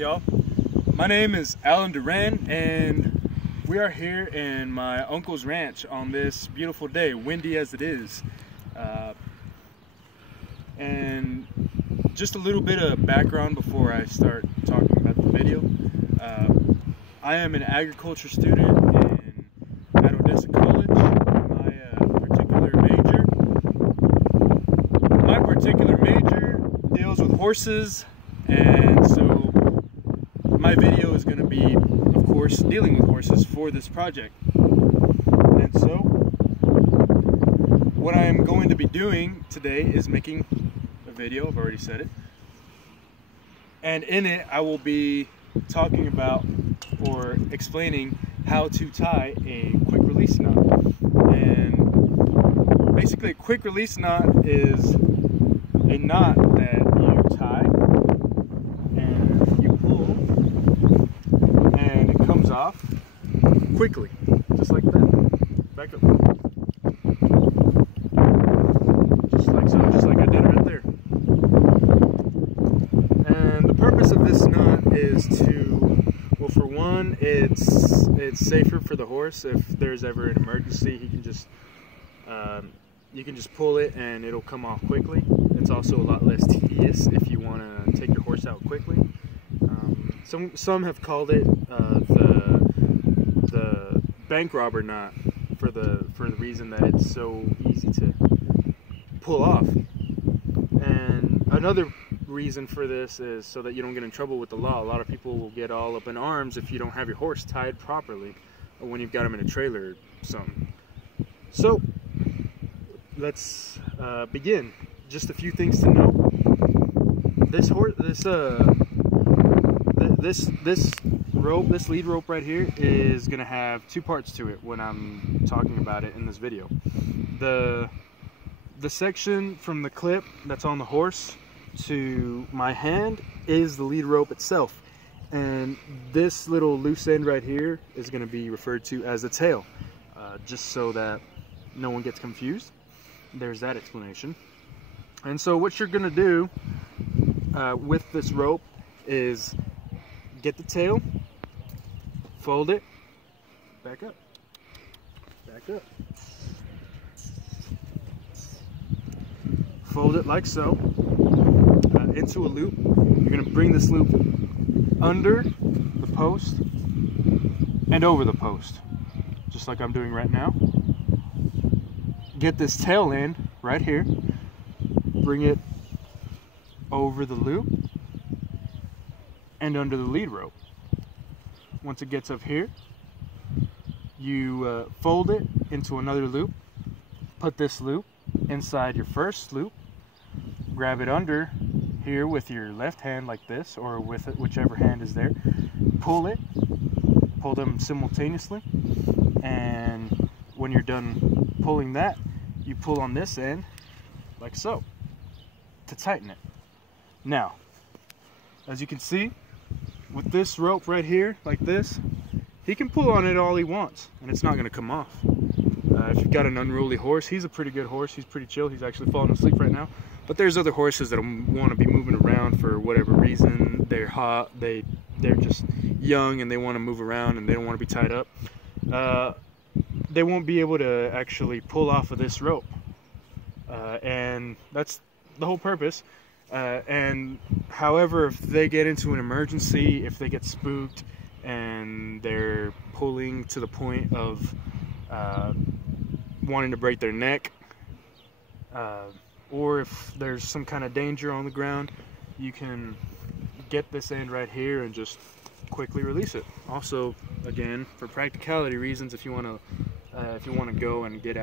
Y'all, my name is Alan Duran and we are here in my uncle's ranch on this beautiful day, windy as it is. And just a little bit of background before I start talking about the video. I am an agriculture student at Odessa College. My particular major deals with horses, and so my video is going to be, of course, dealing with horses for this project. And so, what I am going to be doing today is making a video. I've already said it. And in it, I will be talking about or explaining how to tie a quick release knot. And basically, a quick release knot is a knot that you tie and you pull, and it comes off quickly, just like that. Back up. Just like so, just like I did right there. And the purpose of this knot is to, well, for one, it's safer for the horse. If there's ever an emergency, he can just you can just pull it and it'll come off quickly. It's also a lot less tedious if you want to take your horse out quickly. Some have called it the bank robber knot for the reason that it's so easy to pull off. And another reason for this is so that you don't get in trouble with the law. A lot of people will get all up in arms if you don't have your horse tied properly, or when you've got him in a trailer or something. So let's begin. Just a few things to know. This lead rope right here is gonna have two parts to it when I'm talking about it in this video. The section from the clip that's on the horse to my hand is the lead rope itself, and this little loose end right here is going to be referred to as the tail, just so that no one gets confused. There's that explanation. And so what you're going to do with this rope is get the tail, fold it, back up, fold it like so, into a loop. You're going to bring this loop under the post and over the post, just like I'm doing right now. Get this tail end right here, bring it over the loop and under the lead rope. Once it gets up here, you fold it into another loop, put this loop inside your first loop, grab it under here with your left hand like this, or with it, whichever hand is there, pull them simultaneously, and when you're done pulling that, you pull on this end like so to tighten it. Now, as you can see, with this rope right here like this, he can pull on it all he wants and it's not going to come off. If you've got an unruly horse, he's a pretty good horse, he's pretty chill, he's actually falling asleep right now. But there's other horses that want to be moving around for whatever reason. They're hot, they're just young and they want to move around and they don't want to be tied up. They won't be able to actually pull off of this rope. And that's the whole purpose. And however, if they get into an emergency, if they get spooked and they're pulling to the point of wanting to break their neck, or if there's some kind of danger on the ground, you can get this end right here and just quickly release it. Also, again, for practicality reasons, if you want to go and get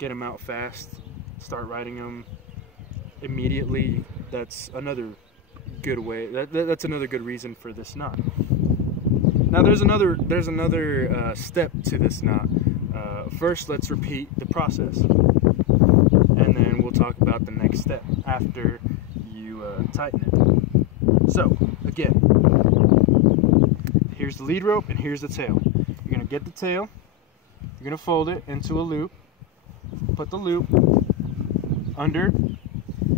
them out fast, start riding them immediately, that's another good way. That's another good reason for this knot. Now there's another step to this knot. First, let's repeat the process, and then we'll talk about the next step after you tighten it. So again, here's the lead rope and here's the tail. You're gonna get the tail, you're gonna fold it into a loop, put the loop under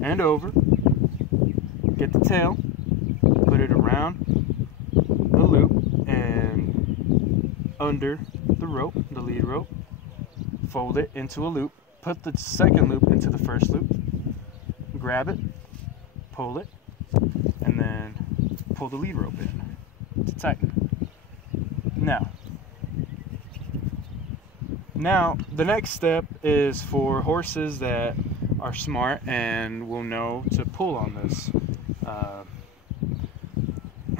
and over, get the tail, around the loop and under the rope, the lead rope, fold it into a loop, put the second loop into the first loop, grab it, pull it, and then pull the lead rope in to tighten. Now the next step is for horses that are smart and will know to pull on this.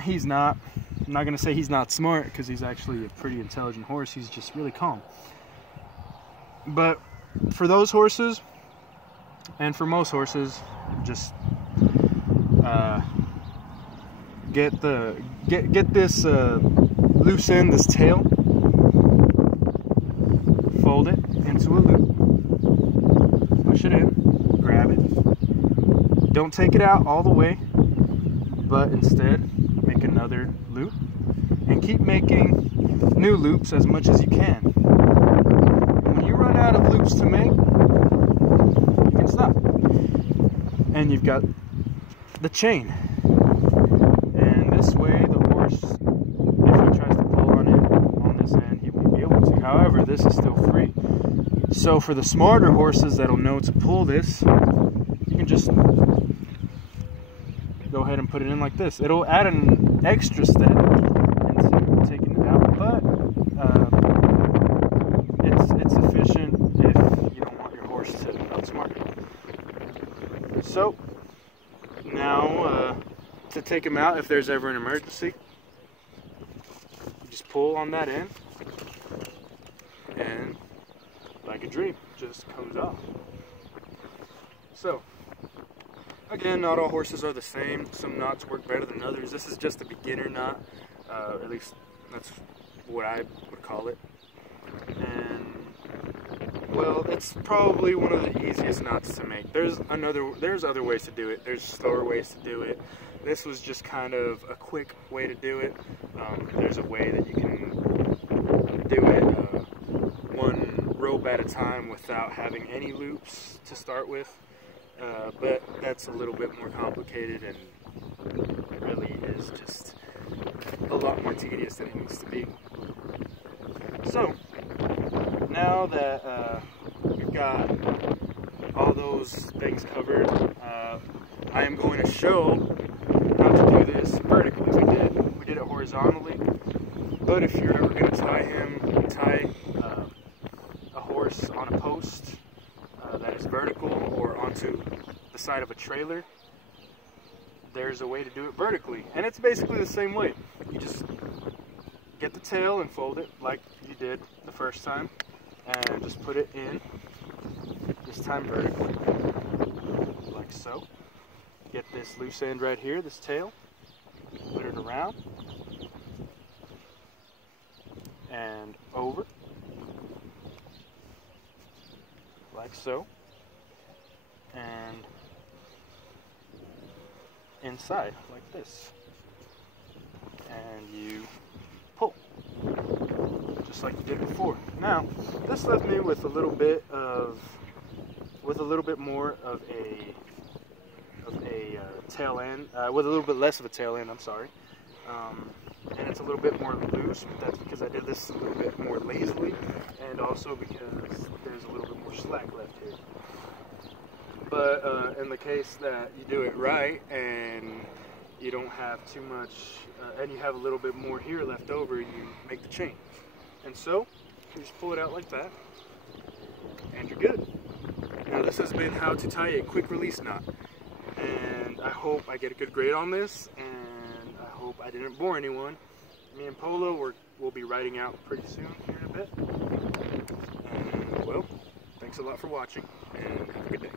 I'm not going to say he's not smart, because he's actually a pretty intelligent horse. He's just really calm. But for those horses, and for most horses, just get this loose end, this tail, fold it into a loop, push it in, grab it. Don't take it out all the way, but instead make another loop and keep making new loops as much as you can. When you run out of loops to make, you can stop. And you've got the chain. And this way the horse, if he tries to pull on it on this end, he won't be able to. However, this is still free. So for the smarter horses that'll know to pull this, you can just go ahead and put it in like this. It'll add an extra step into taking it out, but it's efficient if you don't want your horse to outsmart. So now to take him out, if there's ever an emergency, you just pull on that end, and like a dream, just comes off. So again, not all horses are the same. Some knots work better than others. This is just a beginner knot, at least that's what I would call it. And well, it's probably one of the easiest knots to make. There's other ways to do it. There's slower ways to do it. This was just kind of a quick way to do it. There's a way that you can do it one rope at a time without having any loops to start with. But that's a little bit more complicated and really is just a lot more tedious than it needs to be. So now that we've got all those things covered, I am going to show how to do this vertically. We did it horizontally, but if you're ever going to tie a horse on a post that is vertical or onto the side of a trailer, there's a way to do it vertically, and it's basically the same way. You just get the tail and fold it like you did the first time, and just put it in, this time vertically, like so. Get this loose end right here, this tail, put it around, and over, like so, and inside like this, and you pull just like you did before. Now this left me with a little bit more of a tail end, with a little bit less of a tail end, I'm sorry, and it's a little bit more loose, but that's because I did this a little bit more lazily, and also because there's a little bit more slack left here. But in the case that you do it right and you don't have too much, and you have a little bit more here left over, you make the chain. And so you just pull it out like that, and you're good. Now this has been how to tie a quick release knot, and I hope I get a good grade on this, and I hope I didn't bore anyone. Me and Polo will be riding out pretty soon here in a bit. And well, thanks a lot for watching, and have a good day.